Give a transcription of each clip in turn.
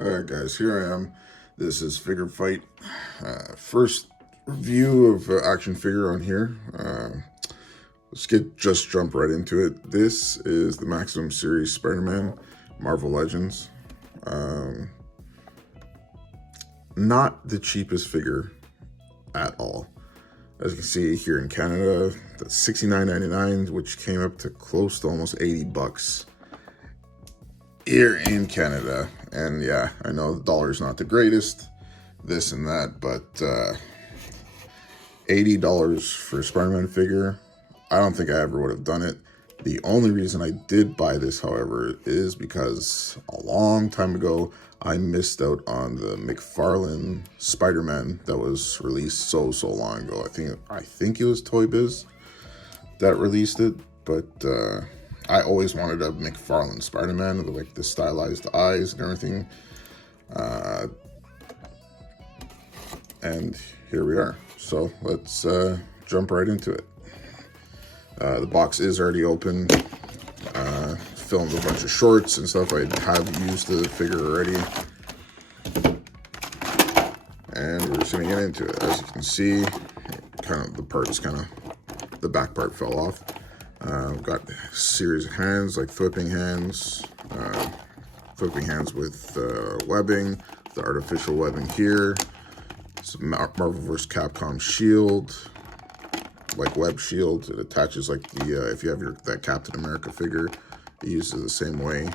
Alright guys, here I am. This is Figure Fight. First review of action figure on here. Just jump right into it. This is the Maximum Series Spiderman, Marvel Legends. Not the cheapest figure at all. As you can see here in Canada, that's $69.99, which came up to close to almost 80 bucks here in Canada. And yeah, I know the dollar's not the greatest, this and that, but $80 for a Spider-Man figure, I don't think I ever would have done it. The only reason I did buy this, however, is because a long time ago, I missed out on the McFarlane Spider-Man that was released so long ago. I think it was Toy Biz that released it, but I always wanted a McFarlane Spider-Man with like the stylized eyes and everything. And here we are. So let's jump right into it. The box is already open. Filmed a bunch of shorts and stuff. I have used the figure already. And we're just gonna get into it. As you can see, the back part fell off. We've got a series of hands, like flipping hands with webbing, the artificial webbing here. Some Marvel vs. Capcom shield, like web shield. It attaches like the if you have that Captain America figure, it uses the same way.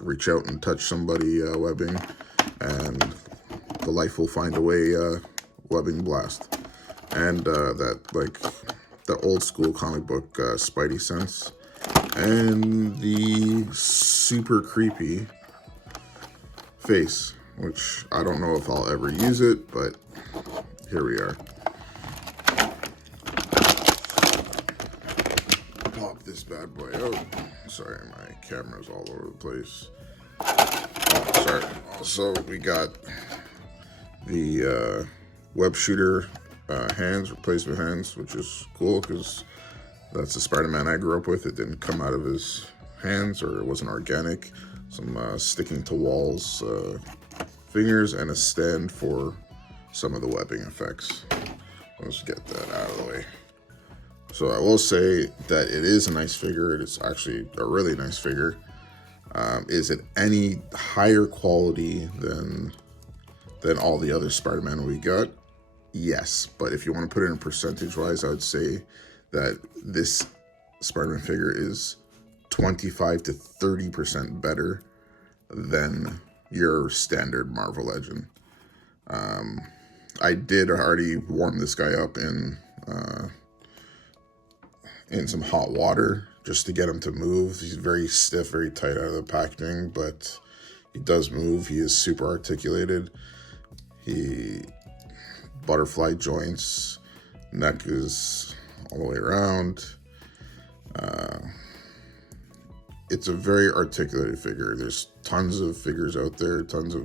Reach out and touch somebody webbing, and the life will find a way webbing blast. And the old school comic book Spidey sense, and the super creepy face, which I don't know if I'll ever use it, but here we are. Pop this bad boy out. Sorry, my camera's all over the place. Oh, sorry. Also, we got the web shooter replacement hands, which is cool because that's the Spider-Man I grew up with. It didn't come out of his hands, or it wasn't organic. Some sticking to walls fingers, and a stand for some of the webbing effects. Let's get that out of the way. So I will say that it is a nice figure. It is actually a really nice figure. Is it any higher quality than all the other Spider-Man we got? Yes, but if you want to put it in percentage-wise, I would say that this Spider-Man figure is 25 to 30% better than your standard Marvel Legend. I did already warm this guy up in some hot water just to get him to move. He's very stiff, very tight out of the packaging, but he does move. He is super articulated. He butterfly joints, neck is all the way around. It's a very articulated figure. There's tons of figures out there, tons of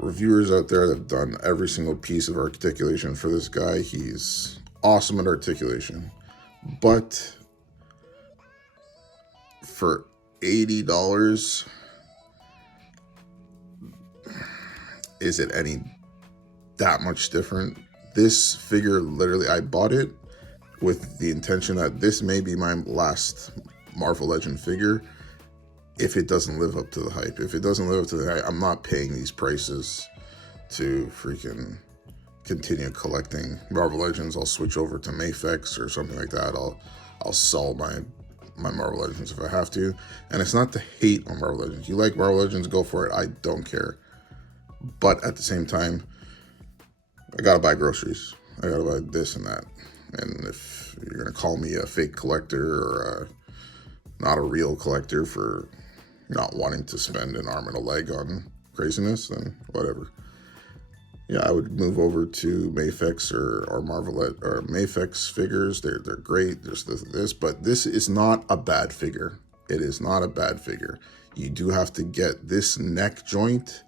reviewers out there that have done every single piece of articulation for this guy. He's awesome at articulation, but for $80, is it any that much different? This figure, literally, I bought it with the intention that this may be my last Marvel Legend figure if it doesn't live up to the hype. If it doesn't live up to the hype, I'm not paying these prices to freaking continue collecting Marvel Legends. I'll switch over to Mafex or something like that. I'll sell my Marvel Legends if I have to. And it's not to hate on Marvel Legends. You like Marvel Legends, go for it. I don't care. But at the same time, I gotta buy groceries. I gotta buy this and that. And if you're gonna call me a fake collector or not a real collector for not wanting to spend an arm and a leg on craziness, then whatever. Yeah, I would move over to Mafex or Marvel or Mafex figures. They're great. There's this, but this is not a bad figure. It is not a bad figure. You do have to get this neck joint.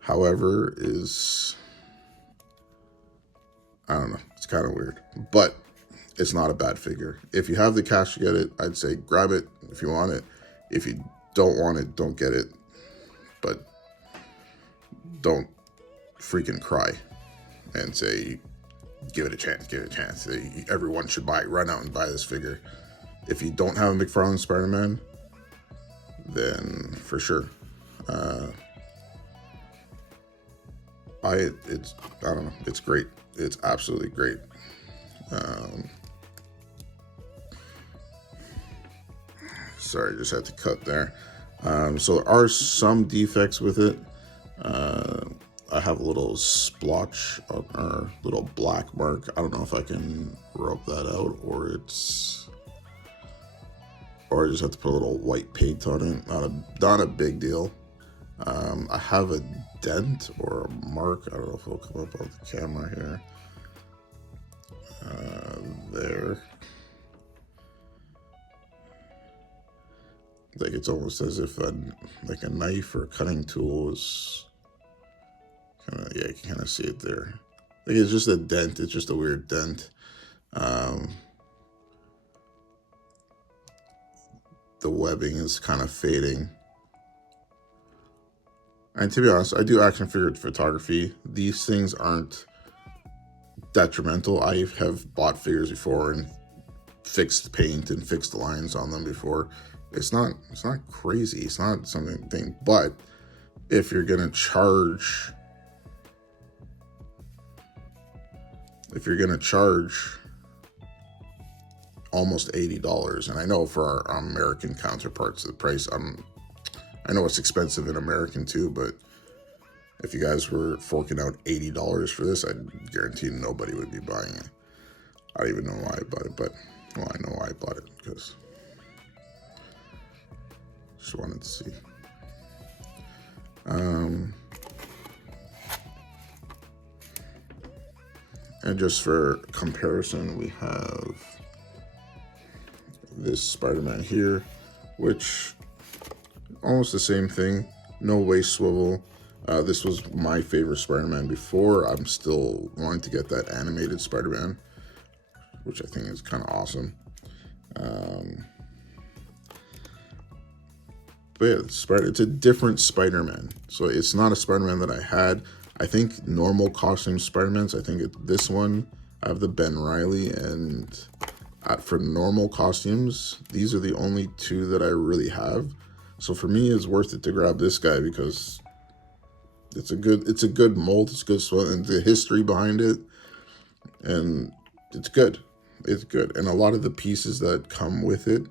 However, I don't know, it's kind of weird, but it's not a bad figure. If you have the cash to get it, I'd say grab it if you want it. If you don't want it, don't get it. But don't freaking cry and say, give it a chance, give it a chance. Everyone should run out and buy this figure. If you don't have a McFarlane Spider-Man, then for sure. I don't know. It's great. It's absolutely great. Sorry, just had to cut there. So there are some defects with it. I have a little splotch or little black mark. I don't know if I can rub that out, or I just have to put a little white paint on it. Not a big deal. I have a dent or a mark. I don't know if it'll come up on the camera here. There. Like it's almost as if like a knife or a cutting tool is kind of, yeah, you can kind of see it there. Like it's just a dent. It's just a weird dent. The webbing is kind of fading. And to be honest, I do action figure photography. These things aren't detrimental. I have bought figures before and fixed paint and fixed lines on them before. It's not crazy. It's not something, but if you're gonna charge almost $80, and I know for our American counterparts, the price, I know it's expensive in American too, but if you guys were forking out $80 for this, I guarantee nobody would be buying it. I don't even know why I bought it, but, well, I know why I bought it, because just wanted to see. And just for comparison, we have this Spider-Man here, which almost the same thing. No waist swivel. This was my favorite Spider-Man before. I'm still wanting to get that animated Spider-Man, which I think is kind of awesome. But yeah, it's a different Spider-Man. So it's not a Spider-Man that I had. I think normal costume Spider-Mans, I think this one, I have the Ben Reilly, and for normal costumes, these are the only two that I really have. So for me, it's worth it to grab this guy because it's a good mold, it's good swell, and the history behind it, and it's good. It's good. And a lot of the pieces that come with it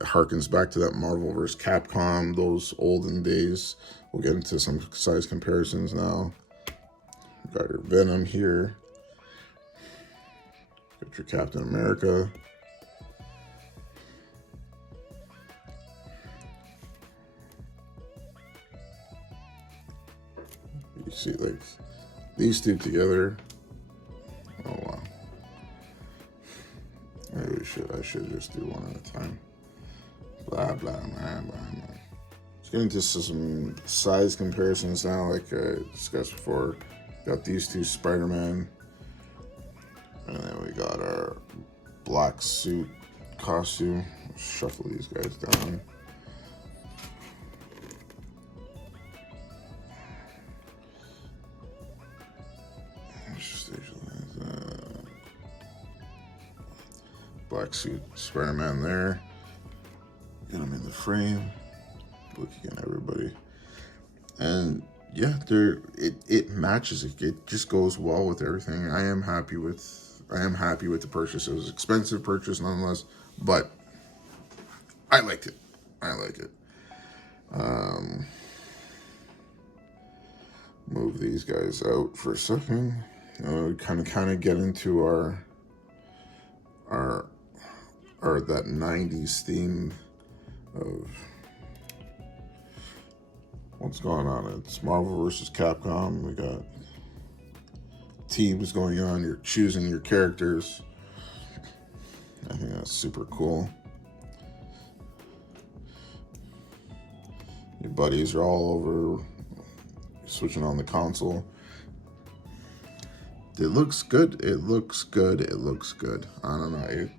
harkens back to that Marvel vs. Capcom, those olden days. We'll get into some size comparisons now. Got your Venom here. Got your Captain America. You see, like, these two together. Oh, wow. Maybe I should just do one at a time. Blah, blah, blah, blah, blah. Let's get into some size comparisons now, like I discussed before. Got these two Spider-Man. And then we got our black suit costume. Shuffle these guys down. Black suit Spider-Man there. Get him in the frame. Looking at everybody. And yeah, it matches. It just goes well with everything. I am happy with the purchase. It was an expensive purchase nonetheless, but I liked it. I like it. Move these guys out for a second. Kind of get into our that 90s theme of what's going on. It's Marvel vs. Capcom. We got teams going on. You're choosing your characters. I think that's super cool. Your buddies are all over, switching on the console. It looks good. It looks good. It looks good. I don't know. It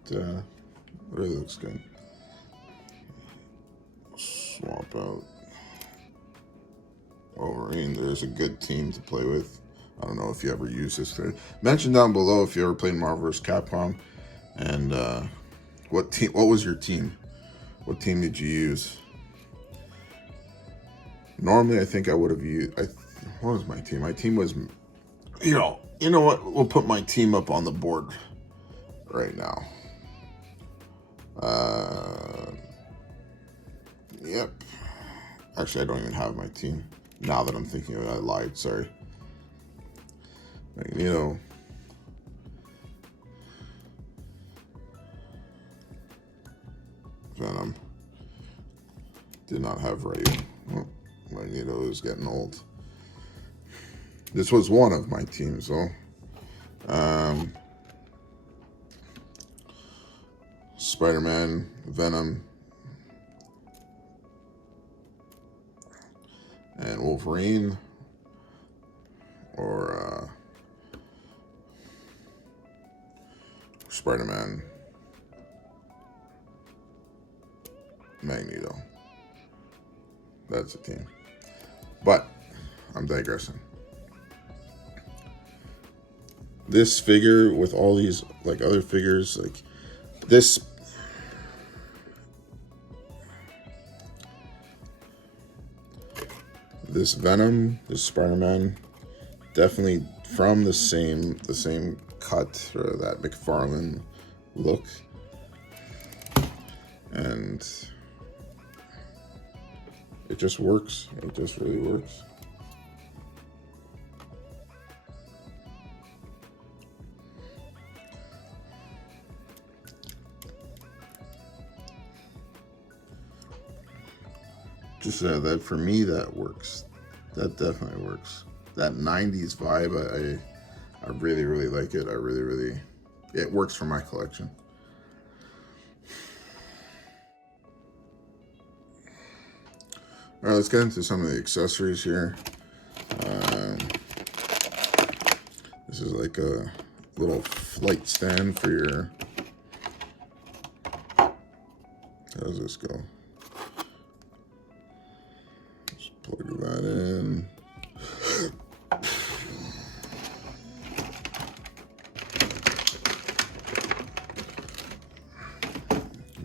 really looks good. out Wolverine. There's a good team to play with. I don't know if you ever use this. Mention down below if you ever played Marvel vs. Capcom, and what was your team? What team did you use? Normally, I think I would have used. What was my team? My team was, you know what? We'll put my team up on the board right now. Yep. Actually, I don't even have my team. Now that I'm thinking of it, I lied. Sorry. Magneto. Venom. Did not have Rayu. Oh, Magneto is getting old. This was one of my teams, though. Spider-Man, Venom, and Wolverine, or Spider-Man, Magneto. That's a team. But I'm digressing. This figure with all these like other figures, like this Venom, this Spider-Man, definitely from the same cut, or that McFarlane look, and it just works. It just really works. Just that for me, that works. That definitely works. That 90s vibe, I really, really like it. It works for my collection. All right, let's get into some of the accessories here. This is like a little flight stand for your... How does this go? Just plug that in.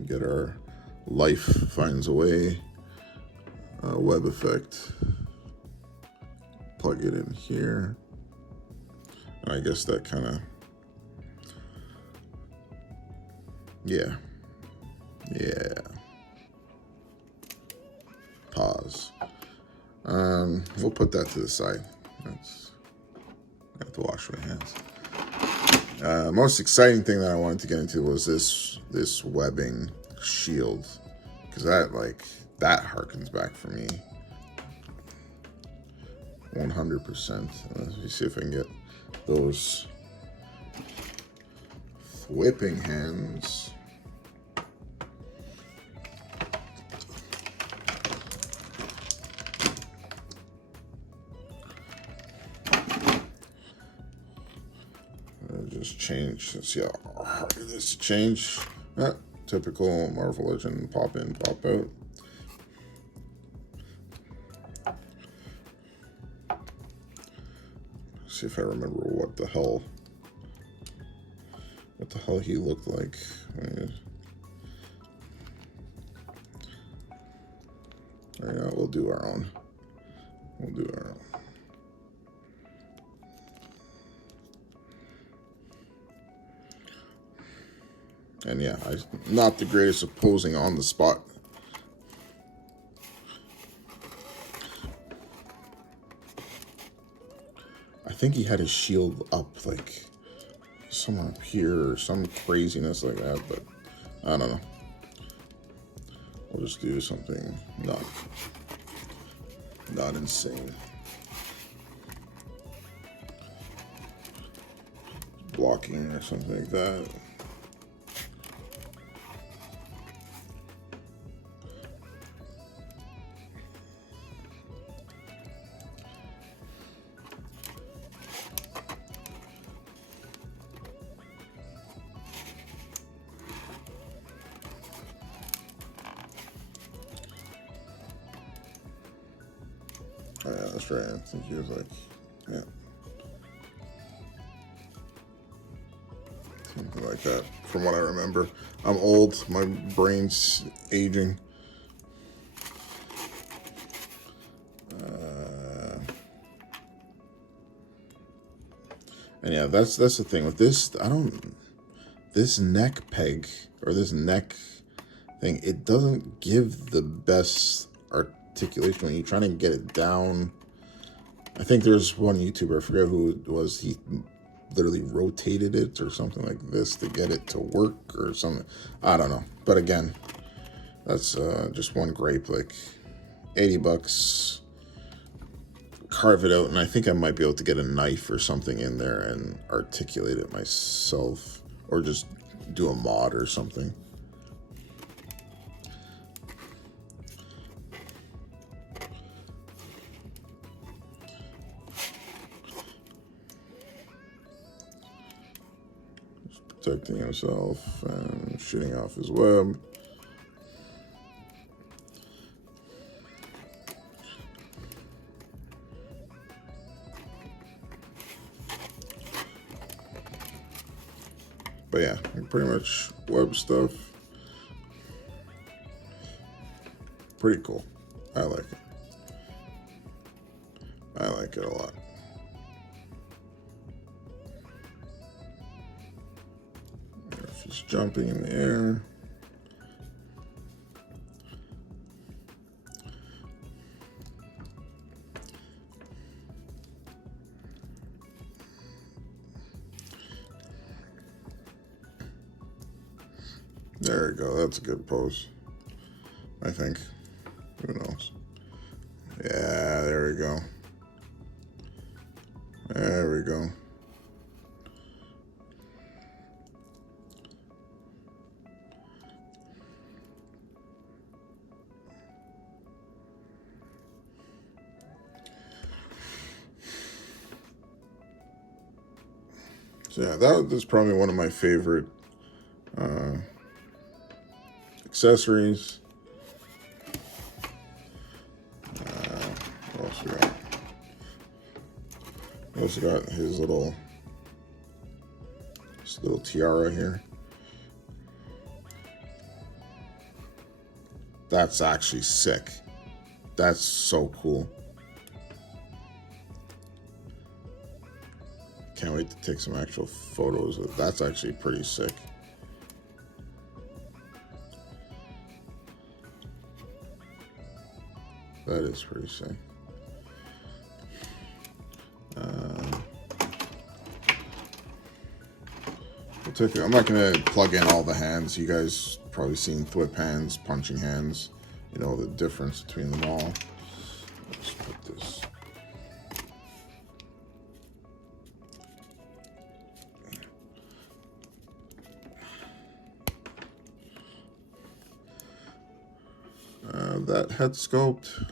Get our Life Finds a Way web effect. Plug it in here. And I guess that kind of, yeah. Pause. We'll put that to the side. I have to wash my hands. Most exciting thing that I wanted to get into was this webbing shield, because that harkens back for me 100%. Let me see if I can get those whipping hands. Just change. Let's see how hard it is to change. Typical Marvel Legend, pop in, pop out. See if I remember what the hell he looked like. All right, we'll do our own. And yeah, I'm not the greatest at posing on the spot. I think he had his shield up like somewhere up here or some craziness like that, but I don't know. We'll just do something not insane. Blocking or something like that. Oh, yeah, that's right. I think he was like, yeah, something like that, from what I remember. I'm old. My brain's aging. And yeah, that's the thing with this. This neck peg or this neck thing, it doesn't give the best articulation when you're trying to get it down. I think there's one YouTuber, I forget who it was, he literally rotated it or something like this to get it to work or something. I don't know. But again, that's just one grape, like $80. Carve it out, and I think I might be able to get a knife or something in there and articulate it myself, or just do a mod or something. Just protecting himself and shooting off his web. But yeah, pretty much web stuff. Pretty cool. I like it. I like it a lot. Just jumping in the air. There we go. That's a good pose, I think. Who knows? Yeah, there we go. There we go. So yeah, that was probably one of my favorite accessories. What else we got? We also got his little tiara here. That's actually sick. That's so cool. Can't wait to take some actual photos of it. That's actually pretty sick. That is pretty sick. I'm not going to plug in all the hands. You guys probably seen thwip hands, punching hands. You know the difference between them all. Let's put this. That head sculpt.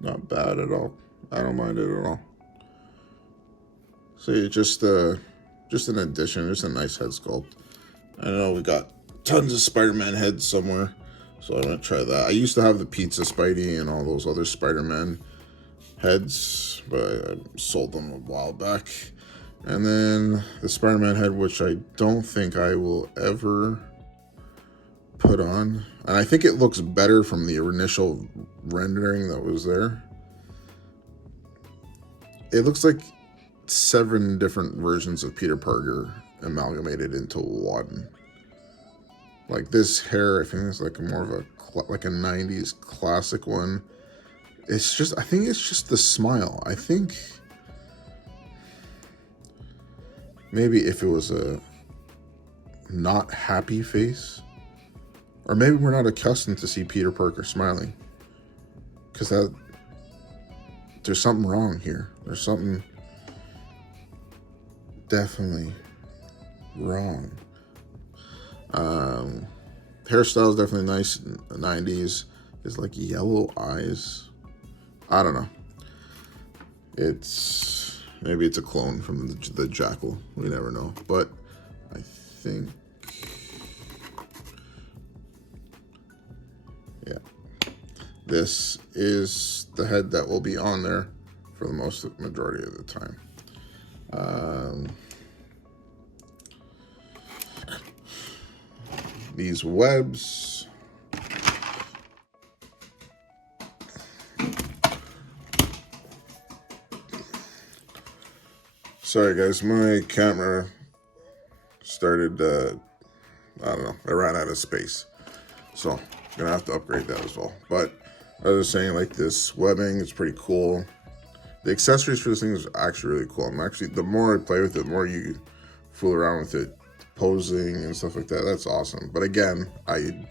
Not bad at all. I don't mind it at all. See, just an addition, just a nice head sculpt. I know we got tons of Spider-Man heads somewhere, so I'm gonna try that. I used to have the Pizza Spidey and all those other Spider-Man heads, but I sold them a while back. And then the Spider-Man head, which I don't think I will ever put on. And I think it looks better from the initial rendering that was there. It looks like 7 different versions of Peter Parker amalgamated into one. Like this hair, I think it's like more of a 90s classic one. It's just, I think it's just the smile. I think maybe if it was a not happy face, or maybe we're not accustomed to see Peter Parker smiling, because there's something wrong here. There's something definitely wrong. Hairstyle is definitely nice. 90s is like yellow eyes. I don't know. Maybe it's a clone from the Jackal. We never know. But I think this is the head that will be on there for the majority of the time. These webs, sorry guys, my camera started, I don't know, I ran out of space, so I'm gonna have to upgrade that as well. But I was saying, like, this webbing is pretty cool. The accessories for this thing is actually really cool. The more I play with it, the more you fool around with it, posing and stuff like that, that's awesome. But again, I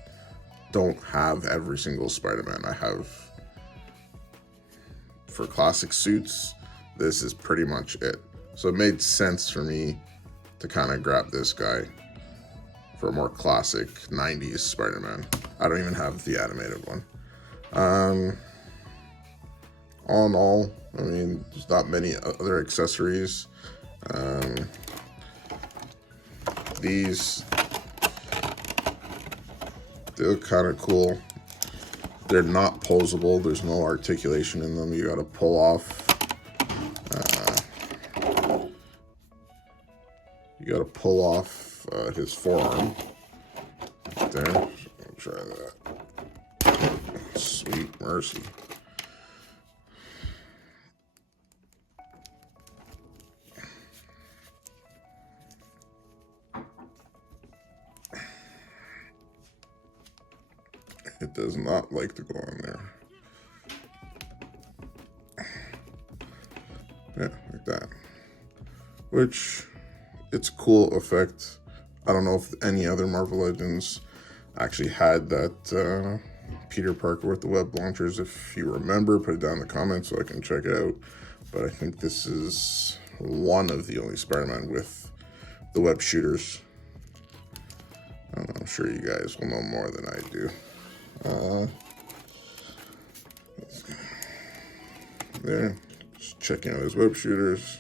don't have every single Spider-Man. I have, for classic suits, this is pretty much it. So it made sense for me to kind of grab this guy for a more classic 90s Spider-Man. I don't even have the animated one. All in all, I mean, there's not many other accessories. These, they look kind of cool. They're not posable. There's no articulation in them. You got to pull off. You got to pull off his forearm. Right there. So I'll try that. Sweet mercy. It does not like to go on there. Yeah, like that. Which, it's a cool effect. I don't know if any other Marvel Legends actually had that Peter Parker with the web launchers. If you remember, put it down in the comments so I can check it out. But I think this is one of the only Spider-Man with the web shooters. I'm sure you guys will know more than I do. There, just checking out his web shooters.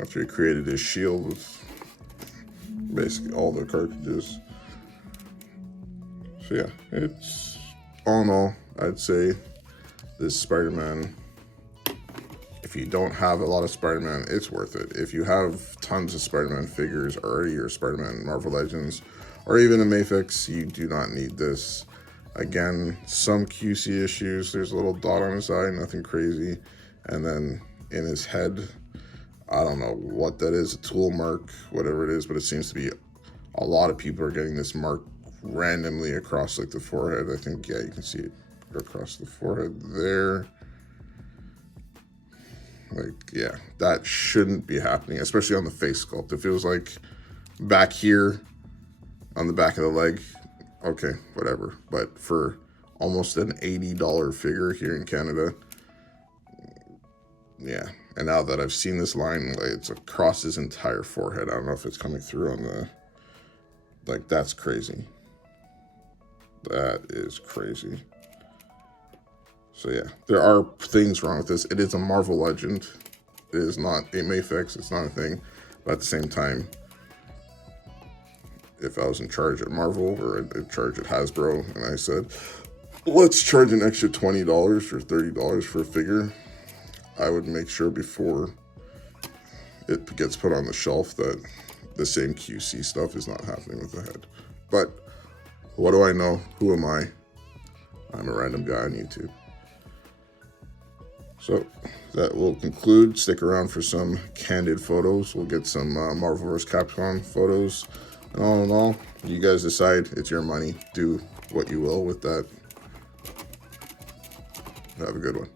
After he created his shield with basically all the cartridges. So yeah, it's all in all, I'd say this Spider-Man, if you don't have a lot of Spider-Man, it's worth it. If you have tons of Spider-Man figures already, or Spider-Man Marvel Legends, or even a Mafex, you do not need this. Again, some QC issues. There's a little dot on his eye, nothing crazy. And then in his head, I don't know what that is, a tool mark, whatever it is, but it seems to be a lot of people are getting this mark randomly across, like, the forehead. I think, yeah, you can see it across the forehead there. Like, yeah, that shouldn't be happening, especially on the face sculpt. It feels like back here on the back of the leg, okay, whatever. But for almost an $80 figure here in Canada, yeah. And now that I've seen this line, like, it's across his entire forehead. I don't know if it's coming through on the, like, that's crazy. That is crazy. So yeah, there are things wrong with this. It is a Marvel Legend. It is not a Mafex. It's not a thing. But at the same time, if I was in charge at Marvel or in charge at Hasbro and I said, let's charge an extra $20 or $30 for a figure, I would make sure before it gets put on the shelf that the same QC stuff is not happening with the head. But what do I know? Who am I? I'm a random guy on YouTube. So that will conclude. Stick around for some candid photos. We'll get some Marvel vs. Capcom photos. And all in all, you guys decide. It's your money. Do what you will with that. Have a good one.